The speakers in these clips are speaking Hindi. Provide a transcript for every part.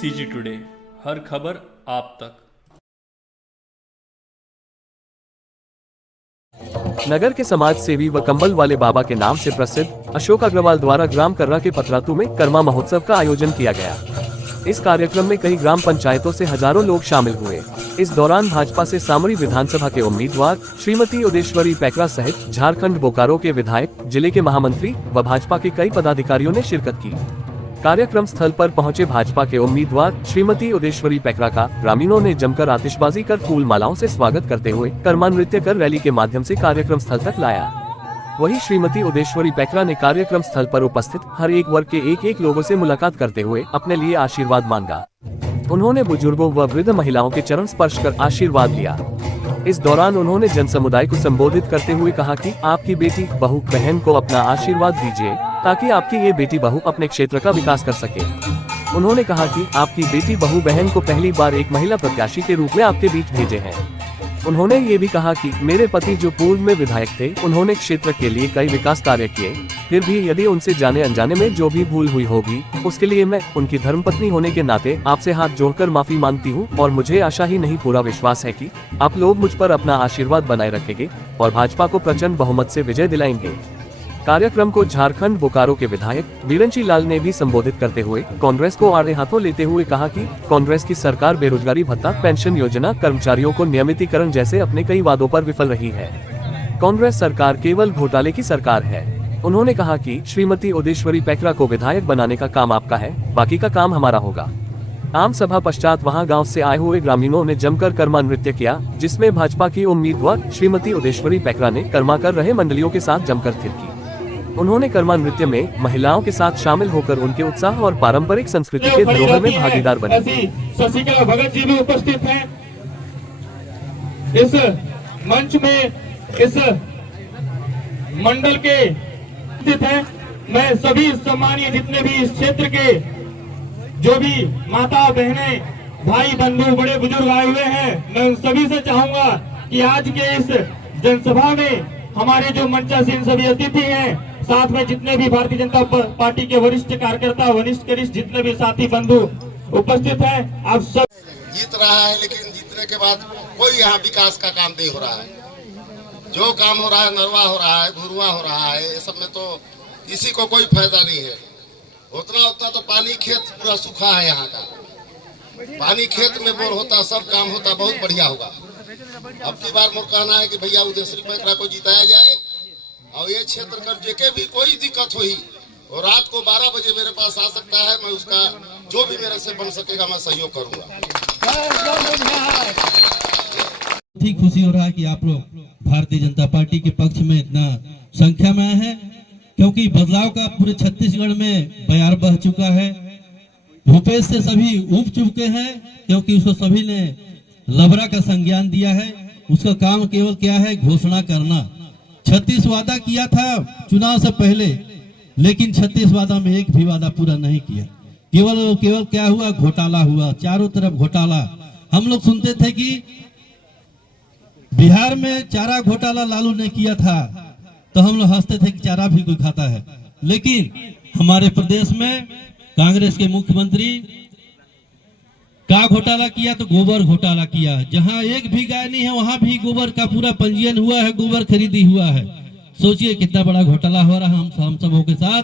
CG टुडे, हर खबर आप तक। नगर के समाज सेवी व कंबल वाले बाबा के नाम से प्रसिद्ध अशोक अग्रवाल द्वारा ग्राम कर्रा के पतरातू में कर्मा महोत्सव का आयोजन किया गया। इस कार्यक्रम में कई ग्राम पंचायतों से हजारों लोग शामिल हुए। इस दौरान भाजपा से सामरी विधानसभा के उम्मीदवार श्रीमती उदेश्वरी पैकरा सहित झारखंड बोकारो के विधायक, जिले के महामंत्री व भाजपा के कई पदाधिकारियों ने शिरकत की। कार्यक्रम स्थल पर पहुंचे भाजपा के उम्मीदवार श्रीमती उदेश्वरी पैकरा का ग्रामीणों ने जमकर आतिशबाजी कर फूल मालाओं से स्वागत करते हुए कर्मा नृत्य कर रैली के माध्यम से कार्यक्रम स्थल तक लाया। वहीं श्रीमती उदेश्वरी पैकरा ने कार्यक्रम स्थल पर उपस्थित हर एक वर्ग के एक लोगों से मुलाकात करते हुए अपने लिए आशीर्वाद मांगा। उन्होंने बुजुर्गों व वृद्ध महिलाओं के चरण स्पर्श कर आशीर्वाद लिया। इस दौरान उन्होंने जन समुदाय को संबोधित करते हुए कहा कि आपकी बेटी बहू बहन को अपना आशीर्वाद दीजिए ताकि आपकी ये बेटी बहू अपने क्षेत्र का विकास कर सके। उन्होंने कहा कि आपकी बेटी बहू बहन को पहली बार एक महिला प्रत्याशी के रूप में आपके बीच भेजे हैं। उन्होंने ये भी कहा कि मेरे पति जो पूर्व में विधायक थे, उन्होंने क्षेत्र के लिए कई विकास कार्य किए। फिर भी यदि उनसे जाने अनजाने में जो भी भूल हुई होगी, उसके लिए मैं उनकी धर्मपत्नी होने के नाते आपसे हाथ जोड़कर माफी मांगती हूँ और मुझे आशा ही नहीं पूरा विश्वास है कि आप लोग मुझ पर अपना आशीर्वाद बनाए रखेंगे और भाजपा को प्रचंड बहुमत से विजय दिलाएंगे। कार्यक्रम को झारखंड बोकारो के विधायक बिरंची लाल ने भी संबोधित करते हुए कांग्रेस को आड़े हाथों लेते हुए कहा कि कांग्रेस की सरकार बेरोजगारी भत्ता, पेंशन योजना, कर्मचारियों को नियमितीकरण जैसे अपने कई वादों पर विफल रही है। कांग्रेस सरकार केवल घोटाले की सरकार है। उन्होंने कहा कि श्रीमती उदेश्वरी पैकरा को विधायक बनाने का काम आपका है, बाकी का काम हमारा होगा। आम सभा पश्चात वहां गांव से आए हुए ग्रामीणों ने जमकर कर्मा नृत्य किया, जिसमें भाजपा की उम्मीदवार श्रीमती उदेश्वरी पैकरा ने कर्मा कर रहे मंडलियों के साथ जमकर थिरकी। उन्होंने कर्मा नृत्य में महिलाओं के साथ शामिल होकर उनके उत्साह और पारंपरिक संस्कृति के धरोहर में भागीदार बने। शशिकला भगत जी भी उपस्थित हैं इस मंच में, इस मंडल के उपस्थित हैं। मैं सभी सम्मानीय जितने भी इस क्षेत्र के जो भी माता बहने, भाई बंधु, बड़े बुजुर्ग आए हुए हैं, मैं उन सभी से चाहूंगा कि आज के इस जनसभा में हमारे जो मंचासीन सभी अतिथि हैं, साथ में जितने भी भारतीय जनता पार्टी के वरिष्ठ कार्यकर्ता, वरिष्ठ जितने भी साथी बंधु उपस्थित हैं, आप सब जीत रहा है, लेकिन जीतने के बाद कोई यहाँ विकास का काम नहीं हो रहा है। जो काम हो रहा है, नरवा हो रहा है, घुरुआ हो रहा है, ये सब में तो किसी को कोई फायदा नहीं है। उतना तो पानी खेत पूरा सूखा है यहाँ का। पानी खेत में बोर होता, सब काम होता, बहुत बढ़िया होगा। अब की बार मोर कहना है कि भैया उदेश्वरी पैकरा को जिताया जाए और ये क्षेत्र कर जेके भी कोई दिक्कत हुई और रात को 12 बजे मेरे पास आ सकता है। मैं उसका जो भी मेरे से बन सकेगा मैं सहयोग करूंगा। ठीक खुशी हो रहा है कि आप लोग भारतीय जनता पार्टी के पक्ष में इतना संख्या में आए हैं, क्योंकि बदलाव का पूरे छत्तीसगढ़ में बयार बह चुका है। भूपेश से सभी उब चुके हैं, क्योंकि उसको सभी ने लबरा का संज्ञान दिया है। उसका काम केवल क्या है, घोषणा करना। 36 वादा किया था चुनाव से पहले, लेकिन 36 वादा में एक भी वादा पूरा नहीं किया। केवल क्या हुआ, घोटाला हुआ, चारों तरफ घोटाला। हम लोग सुनते थे कि बिहार में चारा घोटाला लालू ने किया था, तो हम लोग हंसते थे कि चारा भी कोई खाता है। लेकिन हमारे प्रदेश में कांग्रेस के मुख्यमंत्री का घोटाला किया, तो गोबर घोटाला किया। जहां एक भी गाय नहीं है, वहां भी गोबर का पूरा पंजीयन हुआ है, गोबर खरीदी हुआ है। सोचिए कितना बड़ा घोटाला हो रहा है हम सबों के साथ।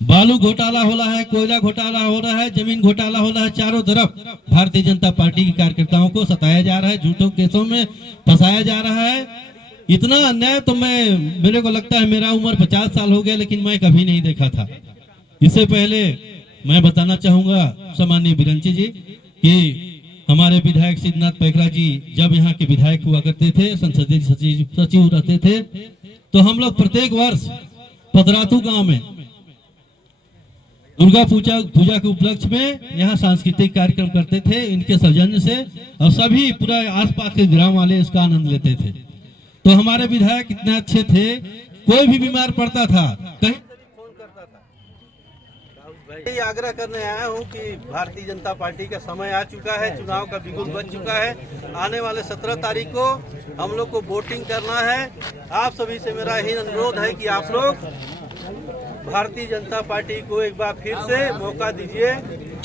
बालू घोटाला हो रहा है, कोयला घोटाला हो रहा है, जमीन घोटाला हो रहा है। चारों तरफ भारतीय जनता पार्टी के कार्यकर्ताओं को सताया जा रहा है, झूठों केसों में फंसाया जा रहा है। इतना अन्याय तो मेरे को लगता है, मेरा उम्र 50 साल हो गया, लेकिन मैं कभी नहीं देखा था। इससे पहले मैं बताना चाहूंगा सम्मानीय बिरंची जी कि हमारे विधायक सिद्धनाथ पैकरा जी जब यहाँ के विधायक हुआ करते थे, संसदीय सचिव रहते थे, तो हम लोग प्रत्येक वर्ष पतरातू गांव में दुर्गा पूजा के उपलक्ष्य में यहाँ सांस्कृतिक कार्यक्रम करते थे इनके सौजन्य से, और सभी पूरा आसपास के ग्राम वाले इसका आनंद लेते थे। तो हमारे विधायक इतने अच्छे थे, कोई भी बीमार पड़ता था कहीं यही आग्रह करने आया हूं कि भारतीय जनता पार्टी का समय आ चुका है, चुनाव का बिगुल बज चुका है। आने वाले 17 तारीख को हम लोग को वोटिंग करना है। आप सभी से मेरा यही अनुरोध है कि आप लोग भारतीय जनता पार्टी को एक बार फिर से मौका दीजिए।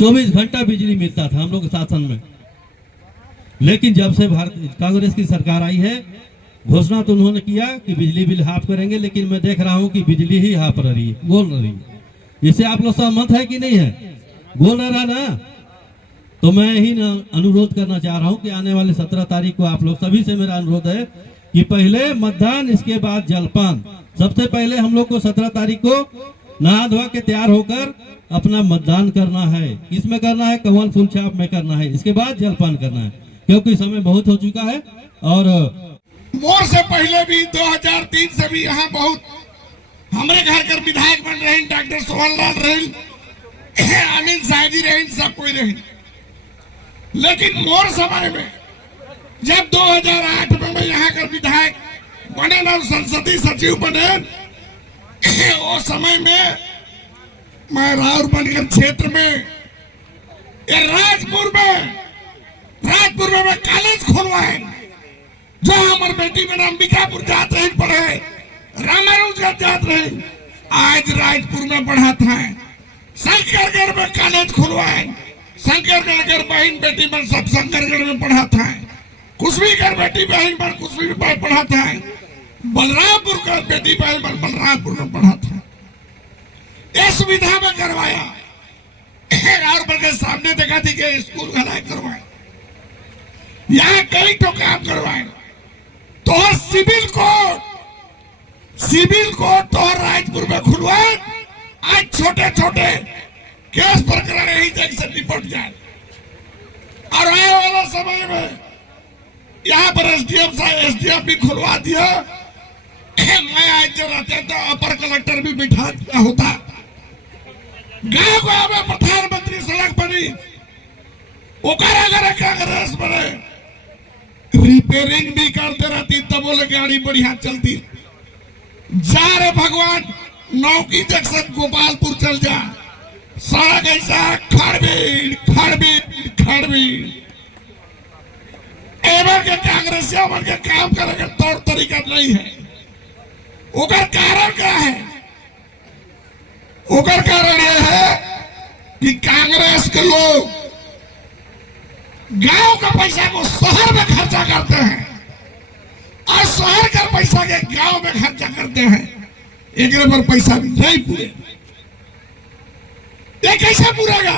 24 घंटा बिजली मिलता था हम लोग के शासन में। लेकिन जब से कांग्रेस की सरकार आई है, घोषणा तो उन्होंने किया कि बिजली बिल हाफ करेंगे, लेकिन मैं देख रहा हूं कि बिजली ही हाफ रही है, बोल रही है। इससे आप लोग सहमत है कि नहीं है? बोल रहा ना। तो मैं ही अनुरोध करना चाह रहा हूं कि आने वाले 17 तारीख को आप लोग सभी से मेरा अनुरोध है कि पहले मतदान, इसके बाद जलपान। सबसे पहले हम लोग को 17 तारीख को नहा धोआ के तैयार होकर अपना मतदान करना है। इसमें करना है कमल फूल छाप में करना है, इसके बाद जलपान करना है, क्योंकि समय बहुत हो चुका है। और मोर से पहले भी 2003 से भी यहाँ बहुत हमारे घर कर विधायक बन रहे, डॉक्टर सोहनलाल रहे, अनिल साहजी रहे, सब कोई रहे। लेकिन मोर समय में जब 2008 में मैं यहाँ का विधायक बने ना, संसदीय सचिव बने, उस समय में मैं राउरबंदगढ़ क्षेत्र में राजपुर में मैं कॉलेज खुलवाए, जो हमारे बेटी में अंबिकापुर जात रहे पढ़े, रामानुजगंज जात रहे, आज राजपुर में पढ़ाता है। शंकरगढ़ में कॉलेज खुलवाए, शंकरगढ़ बहन बेटी में सब शंकरगढ़ में पढ़ाता है। कुशवीगढ़ बेटी बहन पर कुशवी में पढ़ाता है। बलरामपुर का बेटी बहन पर बलरामपुर में पढ़ाता है। ये सुविधा में करवाया और के सामने देखा थी कि स्कूल घराए करवाए, यहाँ कई तो काम करवाए। तो सिविल कोर्ट तो राजपुर में खुलवाए। आज छोटे छोटे केस प्रकरण यही जगह से निपट जाए। और आने वाला समय में यहाँ पर एसडीएम भी खुलवा दिया। मैं आज जो रहते तो अपर कलेक्टर भी बिठा दिया होता। गाँव में प्रधानमंत्री सड़क बनी, अगर कांग्रेस बने रिपेयरिंग भी करते रहती, तब बोले गाड़ी बढ़िया चलती। जा रे भगवान, नौकी जंक्शन गोपालपुर चल जा, सड़क ऐसा खड़बीड़ एवं के कांग्रेस के काम करेंगे तौर तरीका नहीं है। उगर कारण क्या है? उगर कारण यह है कि कांग्रेस के लोग गांव का पैसा को शहर में खर्चा करते हैं और शहर का पैसा के गांव में खर्चा करते हैं। एक पर पैसा भी नहीं पूरे। ये कैसे पूरेगा?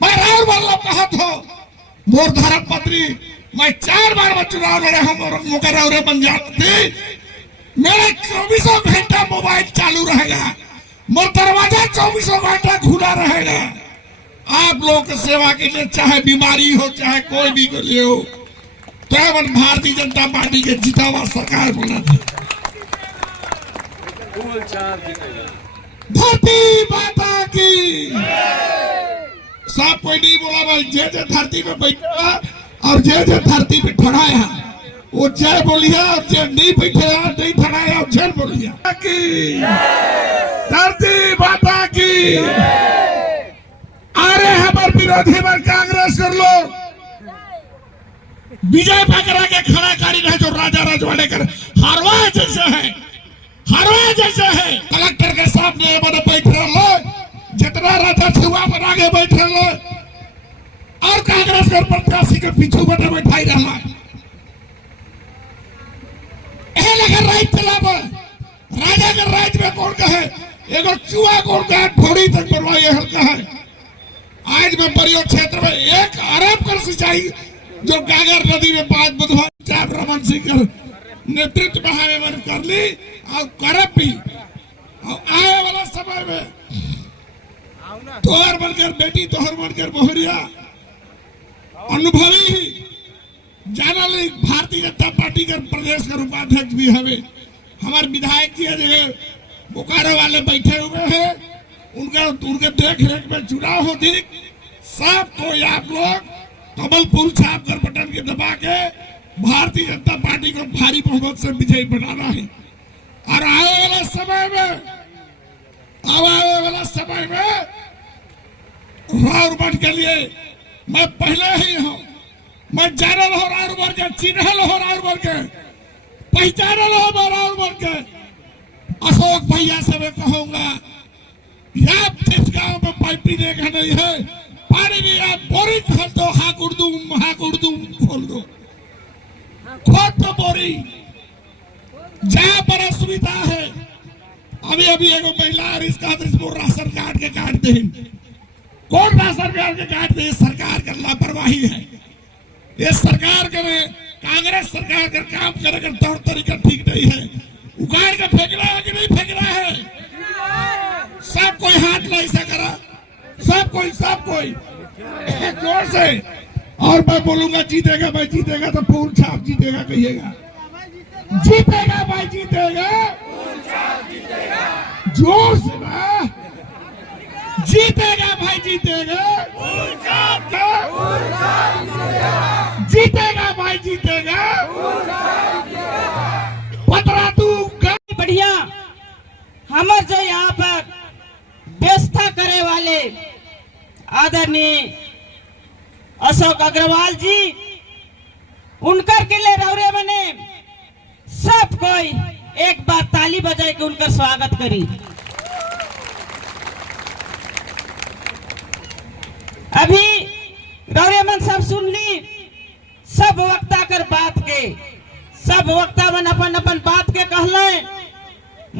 मैं राहुल वल्लभ कहत हो, मोर धर्म पत्नी, मैं 4 बार में चुनाव लड़े हूं, मुकर बन जाती थी। मेरा 24 घंटा मोबाइल चालू रहेगा, मोर दरवाजा 24 घंटा खुला रहेगा। आप लोग की सेवा के लिए, चाहे बीमारी हो चाहे कोई भी के लिए हो, तो भारतीय जनता पार्टी के जीता हुआ सरकार बना था। धरती माता की सब कोई नहीं बोला भाई, जे धरती पे बैठा और जे धरती पे ठहराया वो जय बोलिया, और जे नहीं बैठे नहीं ठहराया और जय बोलिया। धरती माता की। अरे हमारे विरोधी में कांग्रेस कर लो, विजय पकड़ा के खड़ा करी रहे, जो राजा रजवाड़े कर हरवा जैसे है। कलेक्टर के सामने बने बैठे लो, जितना राजा छुआ बना के बैठे लो, और कांग्रेस के प्रत्याशी के पीछू बने बैठाई रहा। राजा के राज में कौन कहे, एगो चुआ कौन कहे, थोड़ी तक बनवाई हल्का है। आज में परियों क्षेत्र में 1 अरब कर सिंचाई जो गागर नदी में 5 बुधवार रमन सिंह कर नेतृत्व में हमें कर ली, और करब भी। और आने वाला समय में तोहर बनकर बेटी, तोहर बनकर बहुरिया अनुभवी ही जाना ली। भारतीय जनता पार्टी के प्रदेश का उपाध्यक्ष भी हमें हमारे विधायक जी जगह बोकारो वाले बैठे हुए हैं, उनके देख रेख में चुनाव होती। सब कोई आप लोग कमल फूल छाप कर बटन के दबा के भारतीय जनता पार्टी को भारी बहुमत से विजयी बनाना है। और आने वाला समय में राउरबंद के लिए मैं पहले ही हूँ, मैं जानल हो राउरबंद के, चिन्हल हो राउरबंद के, पहचानल हो राउरबंद के। अशोक भैया से मैं कहूंगा या जिस गांव में पाइप पीने का नहीं है, पानी नहीं है, बोरिंग खोल दो, हाँ कुर्दू खोल दो, खोद दो बोरिंग। जहाँ पर असुविधा है, अभी एक महिला इसका राशन कार्ड के काट दे, कौन राशन कार्ड के काट दे? सरकार का लापरवाही है। ये सरकार करे, कांग्रेस सरकार का काम करेगा, तौर तरीका ठीक नहीं है। उखाड़ के फेंक रहा है कि नहीं फेंक रहा है? सब कोई हाथ नहीं सा करा, सब कोई जोर से। और मैं बोलूंगा जीतेगा भाई, जीतेगा तो फूल छाप जीतेगा कहिएगा, जीतेगा भाई, जीतेगा जोर से ना, जीतेगा भाई, जीतेगा भाई, जीतेगा। पतरा तू बढ़िया हमर जो यहाँ पर व्यवस्था करे वाले आदरणीय अशोक अग्रवाल जी, उनकर के लिए रौरे बने सब कोई एक बार ताली बजाए के उनका स्वागत करी। अभी रौरे मन सब सुन ली, सब वक्ता कर बात के, सब वक्ता मन अपन अपन बात के कहले।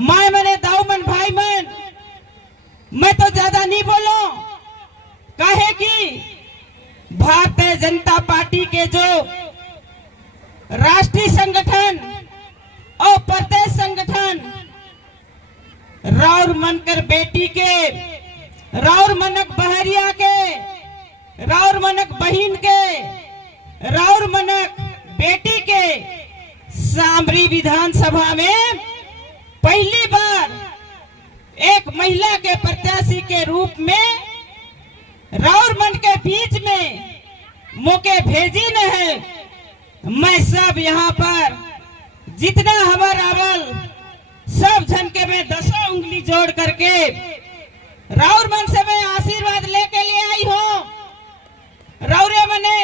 माय मने दाऊ मन भाई मन, मैं तो ज्यादा नहीं बोलो, काहे कि भारतीय जनता पार्टी के जो राष्ट्रीय संगठन और प्रदेश संगठन राउर मनकर बेटी के, राउर मनक बहरिया के, राउर मनक बहिन के, राउर मनक बेटी के सामरी विधानसभा में पहली बार एक महिला के प्रत्याशी के रूप में राउर मन के बीच में मौके भेजी न है। मैं सब यहाँ पर जितना हमारा अवल सब जन के मैं 10 उंगली जोड़ करके राउर मन से मैं आशीर्वाद लेके लिए आई हूँ। राउरे मने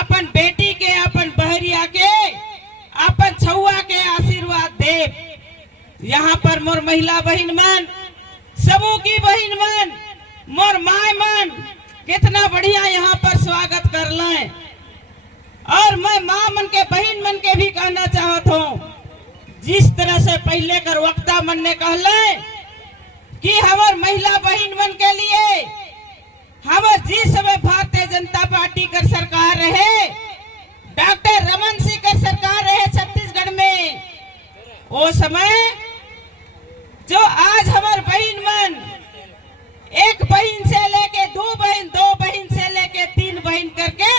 अपन बेटी के, अपन बहरिया के, अपन छुआ के आशीर्वाद दे। यहाँ पर मोर महिला बहन मन, समूह की बहन मन, मोर माय मन कितना बढ़िया यहाँ पर स्वागत कर लें। और मैं माँ मन के, बहन मन के भी कहना चाहत हूँ, जिस तरह से पहले कर वक्ता मन ने कहले कि हमार महिला बहन मन के लिए हमार जिस समय भारतीय जनता पार्टी कर सरकार रहे, डॉक्टर रमन सिंह कर सरकार रहे छत्तीसगढ़ में, वो समय जो आज हमार बहन मन एक बहन से लेके 2 बहन, 2 बहन से लेके 3 बहन करके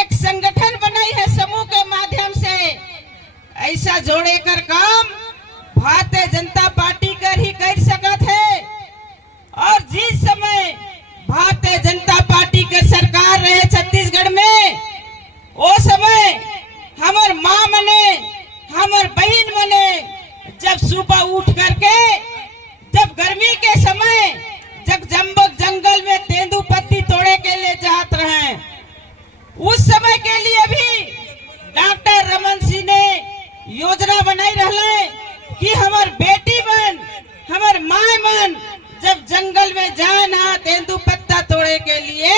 एक संगठन बनाई है समूह के माध्यम से। ऐसा जोड़े कर काम भारतीय जनता पार्टी कर ही कर सकत है। और जिस समय भारतीय जनता पार्टी के सरकार रहे छत्तीसगढ़ में, वो समय हमार माँ मने, हमार बहन मने जब सुबह उठ करके, जब गर्मी के समय जब जंगल में तेंदू पत्ती तोड़े के लिए जात रहे, उस समय के लिए भी डॉक्टर रमन सिंह ने योजना बनाई रहे कि हमार बेटी मन, हमार माय मन जब जंगल में जाए ना तेंदू पत्ता तोड़े के लिए,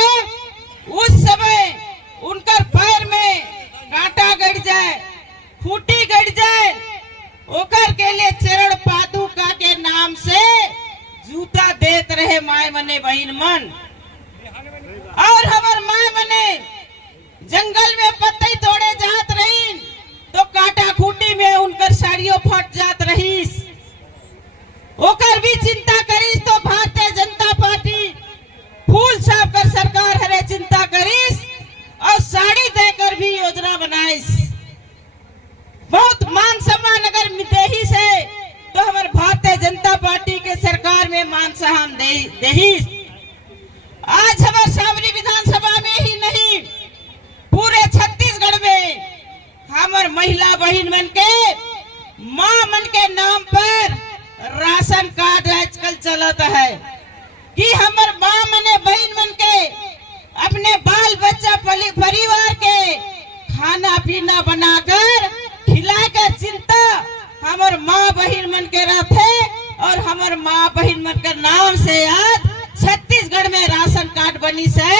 उस समय उनकर पैर में कांटा गड़ जाए, खूंटी गड़ जाए, ओकर के लिए चरण पादुका के नाम से जूता देत रहे माय मने बहन मन। और हमार माय मने जंगल में पत्ते तोड़े जात रही तो कांटा खूंटी में उनकर साड़ियों फट जात रहीस, ओकर भी चिंता करीस तो भारतीय जनता पार्टी फूल छाप कर सरकार हरे चिंता करीस और साड़ी देकर भी योजना बनाईस। बहुत मान सम्मान अगर देही से तो हमारे भारतीय जनता पार्टी के सरकार में मान सम्मान देहीस। आज हमारे सामरी विधानसभा में ही नहीं, पूरे छत्तीसगढ़ में हमार महिला बहन मन के, माँ मन के नाम पर राशन कार्ड आजकल चलता है कि हमार माँ मने बहन मन के अपने बाल बच्चा परिवार के खाना पीना बनाकर खिलाकर चिंता हमार माँ बहन मन के रहते और हमार माँ बहन मन का नाम से आज छत्तीसगढ़ में राशन कार्ड बनी से।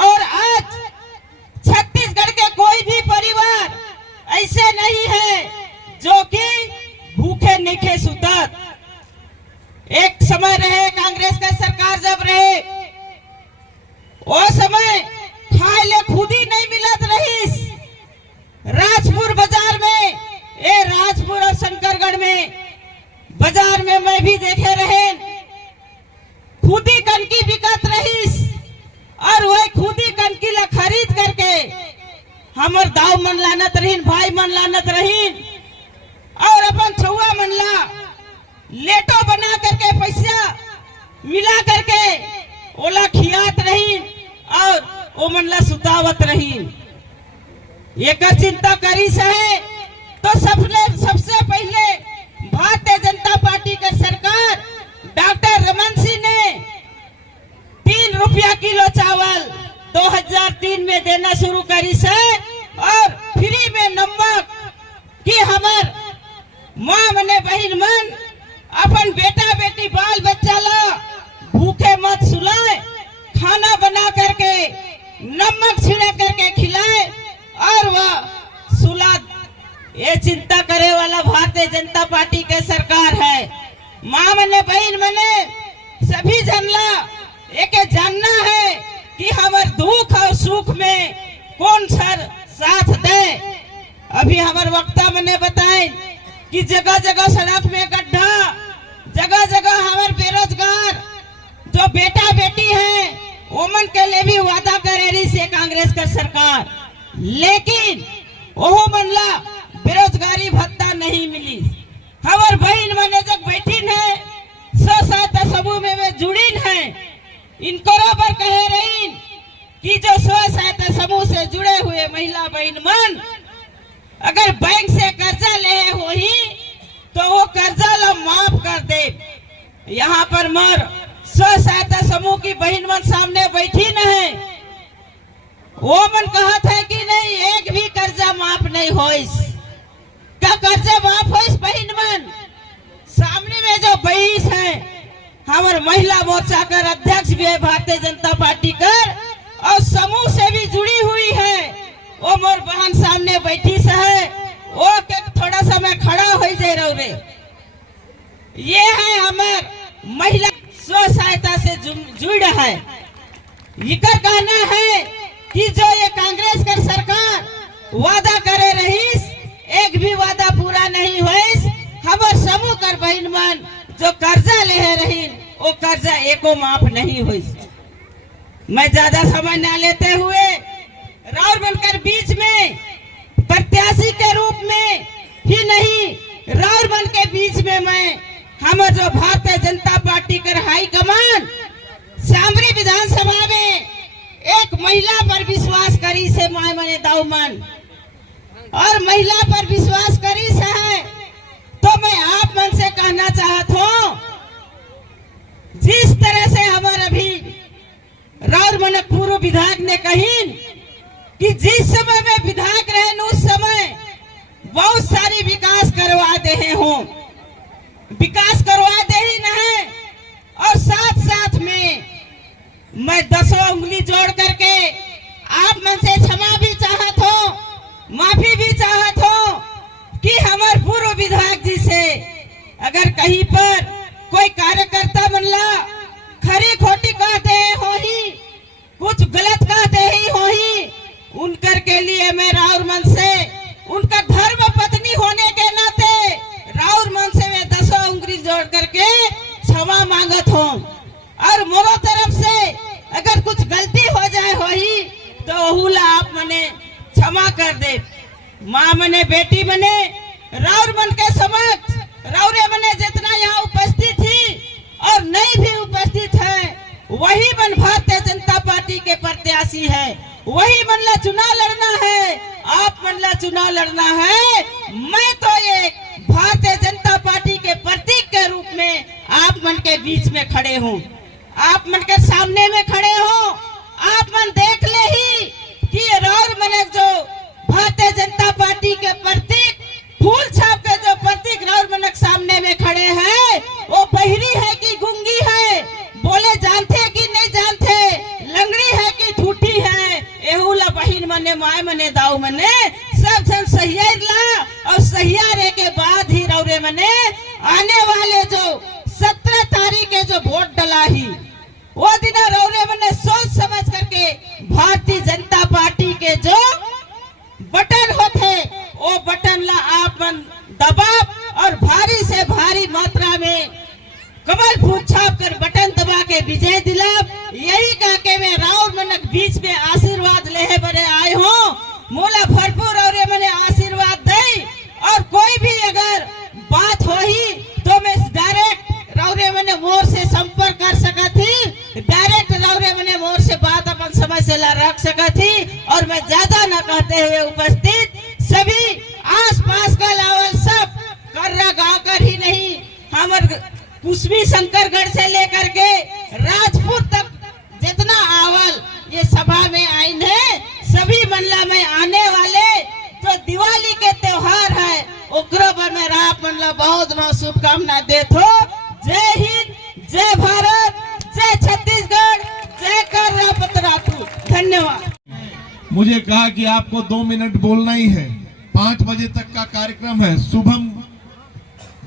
और आज छत्तीसगढ़ के कोई भी परिवार ऐसे नहीं है जो कि भूखे नहीं सुतत। एक समय रहे कांग्रेस का सरकार जब रहे वो समय खाए ले खुद ही नहीं मिलत रहीस। राजपुर बाजार में, ये राजपुर और शंकरगढ़ में बाजार में मैं भी देखे रहे, खुद ही कनकी बिकत रहीस और वह खुद ही कनकी ला खरीद करके हमर दाव मन लानत रहीन, भाई मन लानत रहीन और अपन छुआ मन ला लेटो बना करके पैसा मिला करके ओला खियात रहीन और ओ मन ला सुतावत रहीन। एक चिंता करी से तो सबसे पहले भारतीय जनता पार्टी का सरकार डॉक्टर रमन सिंह ने 3 रुपया किलो चावल 2003 में देना शुरू करी से और फ्री में नमक कि हमार माँ मने बहन मन अपन बेटा बेटी बाल बच्चा ला भूखे मत सुलाए, खाना बना करके नमक छिड़क करके खिलाए और वह सुला। ये चिंता करे वाला भारतीय जनता पार्टी के सरकार है। माँ मने बहन मने सभी जनला एक जानना है कि हमारे दुख और सुख में कौन सर साथ दे। अभी हमारे वक्ता मने बताए कि जगह जगह सड़क में गड्ढा, जगह जगह हमारे बेरोजगार जो बेटा बेटी है ओमन के लिए भी वादा करे रही से कांग्रेस का सरकार, लेकिन वो मनला बेरोजगारी भत्ता नहीं मिली। हमार बहन मने जब बैठी है स्व-सहायता समूह में वे जुड़ी है, इनको पर कह रही कि जो स्व-सहायता समूह से जुड़े हुए महिला बहन मन अगर बैंक से कर्जा ले हो ही तो वो कर्जा ला माफ कर दे। यहाँ पर मर स्व-सहायता समूह की बहन मन सामने बैठी न है, वो मन कहा था कि नहीं एक भी कर्जा माफ नहीं होइस। क्या कर्जा माफ होइस बहन मन? सामने में जो बहिस है हमारे महिला मोर्चा कर अध्यक्ष भी है भारतीय जनता पार्टी कर और समूह से भी जुड़ी हुई है, वो मोर बहन सामने बैठी से है, वो के थोड़ा सा मैं खड़ा हो जाए रहो रे। ये है हमार महिला स्व सहायता से जुड़ है। इकर कहना है कि जो ये कांग्रेस कर सरकार वादा करे रहीस एक भी वादा पूरा नहीं हुईस। हमार समूह कर बहन मन जो कर्जा ले रही वो कर्जा एको माफ नहीं हुई। मैं ज्यादा समय न लेते हुए राउर बनकर बीच में प्रत्याशी के रूप में ही नहीं राउर बन के बीच में मैं हमारे जो भारतीय जनता पार्टी कर हाई कमान सामरी विधानसभा में एक महिला पर विश्वास करी से माय मने दाऊ मन और महिला पर विश्वास करी से है, तो मैं आप मन से कहना चाहत हूँ जिस तरह से हमारे अभी राउर मन पूर्व विधायक ने कही कि जिस समय में विधायक रहे उस समय बहुत सारी विकास करवा दे हो, विकास करवा दे ही नहीं और साथ साथ में मैं 10 उंगली जोड़ करके आप मन से क्षमा भी चाहत हो, माफी भी चाहत हो कि हमारे पूर्व विधायक जी से अगर कहीं पर कोई कार्यकर्ता बनला खरी खोटी कहते हो ही कुछ गलत कहते ही हो ही उनकर के लिए मैं राउर मन से उनका धर्म पत्नी होने के नाते राउर मन से मैं 10 उंगली जोड़ करके क्षमा मांगत हूँ और मोरो तरफ से अगर कुछ गलती हो जाए हो ही तो हुला आप मने क्षमा कर दे। माँ मने बेटी मने राउर मन के समक्ष राउरे मने जितना यहाँ उपस्थित थी और नहीं भी उपस्थित है वही मन भारतीय जनता पार्टी के प्रत्याशी है, वही मन ला चुनाव लड़ना है, आप मन ला चुनाव लड़ना है। मैं तो ये भारतीय जनता पार्टी के प्रतीक के रूप में आप मन के बीच में खड़े हूँ, आप मन के सामने में खड़े हो। आप मन देख ले ही कि राउर मन जो भारतीय जनता पार्टी के प्रतीक फूल छाप के जो प्रतीक राउर मन सामने में खड़े हैं वो सहियाला और सहियारे के बाद ही रौरे मने आने वाले जो 17 तारीख के जो वोट डला ही वो दिन रौरे मने सोच समझ करके भारतीय जनता पार्टी के जो बटन होते वो बटन ला आप दबाव और भारी से भारी मात्रा में कमल फूल छाप कर बटन दबा के विजय दिलाप। यही कह के मैं राउर मनक बीच में आशीर्वाद लेहे बरे आए हो। मोला भरपूर और मैंने आशीर्वाद दे और कोई भी अगर बात हो ही तो मैं डायरेक्ट राउरे मैंने मोर से संपर्क कर सका थी, डायरेक्ट राउरे मैंने मोर से बात अपन समय से ला रख सका थी। और मैं ज्यादा न कहते हुए उपस्थित सभी आस पास का लावल सब कर्रा गाँव कर ही नहीं हमारे कुशवी शंकरगढ़ से लेकर के राजपुर तक जितना आवल ये सभा में आइन है सभी मंडला में आने वाले जो दिवाली के त्योहार है उग्र पर मैं आप मंडला बहुत बहुत शुभकामना देता हूँ। जय हिंद, जय भारत, जय छत्तीसगढ़, जय कर्रा पतरातू। धन्यवाद। मुझे कहा कि आपको 2 मिनट बोलना ही है, 5 बजे तक का कार्यक्रम है। शुभम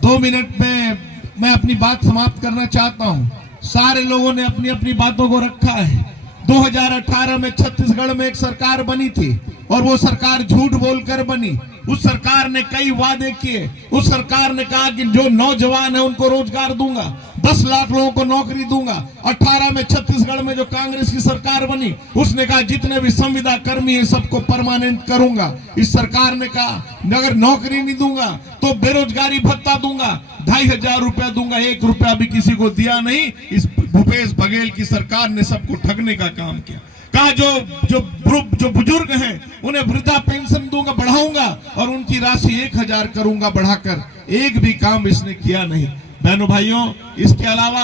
2 मिनट में मैं अपनी बात समाप्त करना चाहता हूं। सारे लोगों ने अपनी अपनी बातों को रखा है। 2018 में छत्तीसगढ़ में एक सरकार बनी थी और वो सरकार झूठ बोलकर बनी। उस सरकार ने कई वादे किए। उस सरकार ने कहा कि जो नौजवान है उनको रोजगार दूंगा, 10 लाख लोगों को नौकरी दूंगा। 18 में छत्तीसगढ़ में जो कांग्रेस की सरकार बनी उसने कहा जितने भी संविदा कर्मी है सबको परमानेंट करूंगा। इस सरकार ने कहा अगर नौकरी नहीं दूंगा तो बेरोजगारी भत्ता दूंगा, 2500 रुपया दूंगा, 1 रुपया भी किसी को दिया नहीं। इस भूपेश बघेल की सरकार ने सबको ठगने का काम किया। कहा जो बुजुर्ग हैं उन्हें वृद्धा पेंशन दूंगा, बढ़ाऊंगा और उनकी राशि 1000 करूंगा बढ़ाकर। एक भी काम इसने किया नहीं। बहनों भाइयों, इसके अलावा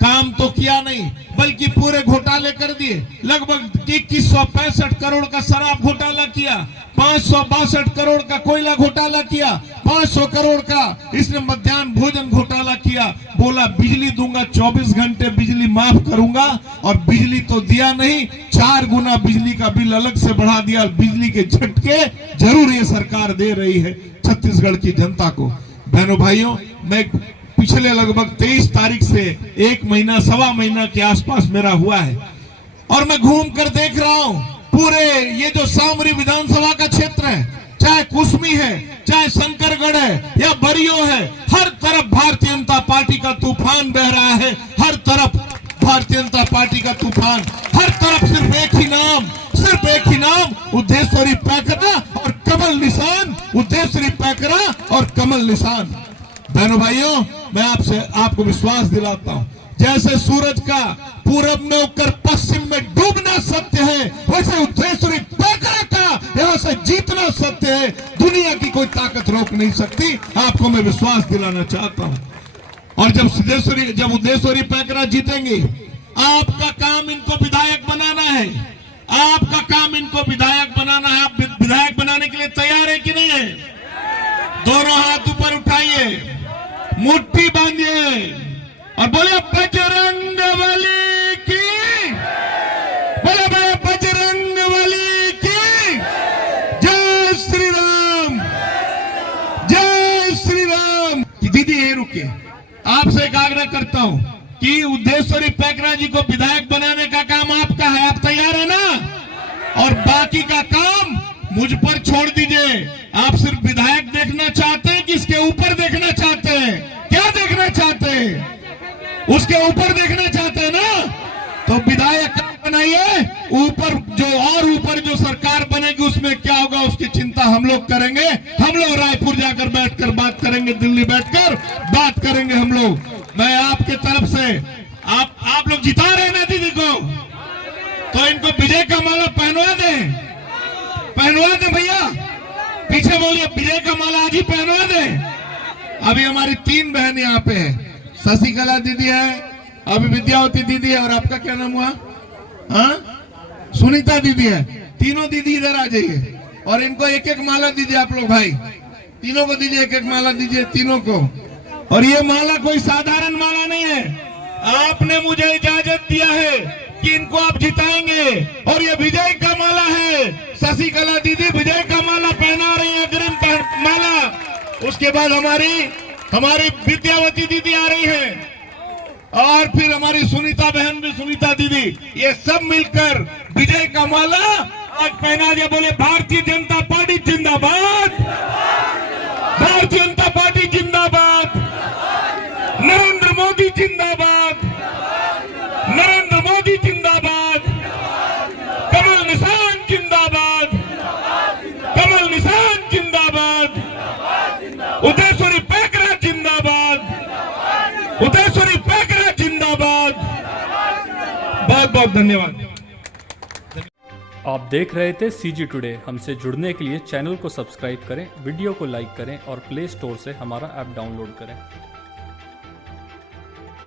काम तो किया नहीं बल्कि पूरे घोटाले कर दिए। लगभग 2165 करोड़ का शराब घोटाला किया, 562 करोड़ का कोयला घोटाला किया, 500 करोड़ का इसने मध्याह्न भोजन घोटाला किया। बोला बिजली दूंगा, 24 घंटे बिजली माफ करूंगा और बिजली तो दिया नहीं, 4 गुना बिजली का बिल अलग से बढ़ा दिया। बिजली के झटके जरूर ये सरकार दे रही है छत्तीसगढ़ की जनता को। बहनों भाइयों, मैं पिछले लगभग 23 तारीख से 1 महीना 1.25 महीना के आसपास मेरा हुआ है और मैं घूम कर देख रहा हूं पूरे ये जो सामरी विधानसभा का क्षेत्र है, चाहे कुसमी है, चाहे शंकरगढ़ है या बरियो है, हर तरफ भारतीय जनता पार्टी का तूफान बह रहा है। हर तरफ भारतीय जनता पार्टी का तूफान, हर तरफ सिर्फ एक ही नाम उद्देश्वरी पैकरा और कमल निशान, उद्देश्वरी पैकरा और कमल निशान। बहनों भाइयों, मैं आपको विश्वास दिलाता हूं, जैसे सूरज का पूरब में उगकर पश्चिम में डूबना सत्य है, वैसे उद्देश्वरी पैकरा का यहां से जीतना सत्य है। दुनिया की कोई ताकत रोक नहीं सकती। आपको मैं विश्वास दिलाना चाहता हूं। और जब उद्देश्वरी पैकरा जीतेंगे, आपका काम इनको विधायक बनाना है। आपका काम इनको विधायक बनाना है। आप विधायक बनाने के लिए तैयार है कि नहीं है? दोनों हाथ ऊपर उठाइए, मुट्ठी बांधिए और बोले बजरंग बली की, बोले भाई बजरंग बली की जय श्री राम, जय श्री राम। दीदी यही रुके, आपसे एक आग्रह करता हूं कि उद्देश्वरी पैकरा जी को विधायक बनाने का काम आपका है। आप तैयार है ना? और बाकी का काम मुझ पर छोड़ दीजिए। आप सिर्फ विधायक देखना चाहते हैं कि इसके ऊपर देखना चाहते हैं? क्या देखना चाहते हैं? उसके ऊपर देखना चाहते हैं ना? तो विधायक बनाइए। ऊपर जो सरकार बनेगी उसमें क्या होगा उसकी चिंता हम लोग करेंगे। हम लोग रायपुर जाकर बैठकर बात करेंगे, दिल्ली बैठकर बात करेंगे हम लोग। मैं आपके तरफ से आप लोग जिता रहे हैं ना दीदी को, तो इनको विजय का माला पहनवा दे भैया। पीछे बोलिए, विजय का माला आज ही पहनवा दे। अभी हमारी 3 बहन यहाँ पे है, शशिकला दीदी है, अभी विद्यावती दीदी है और आपका क्या नाम हुआ? सुनीता दीदी है। तीनों दीदी इधर आ जाइए और इनको एक एक माला दीजिए। आप लोग भाई तीनों को दीजिए, एक एक माला दीजिए तीनों को। और ये माला कोई साधारण माला नहीं है। आपने मुझे इजाजत दिया है कि इनको आप जिताएंगे और ये विजय का माला है। शशिकला दीदी विजय का माला पहना रही है उसके बाद हमारी विद्यावती दीदी आ रही हैं, और फिर हमारी सुनीता बहन भी, सुनीता दीदी, ये सब मिलकर विजय का माला आज पहना दिया। बोले भारतीय जनता पार्टी जिंदाबाद, भारतीय जनता पार्टी जिंदाबाद, नरेंद्र मोदी जिंदाबाद, नरेंद्र मोदी जिंदाबाद, कमल निशान जिंदाबाद, कमल निशान जिंदाबाद, उदयश्वरी पैकरा जिंदाबाद, उदयश्वरी पैकरा जिंदाबाद। बहुत बहुत धन्यवाद। आप देख रहे थे CG टुडे। हमसे जुड़ने के लिए चैनल को सब्सक्राइब करें, वीडियो को लाइक करें और प्ले स्टोर से हमारा ऐप डाउनलोड करें।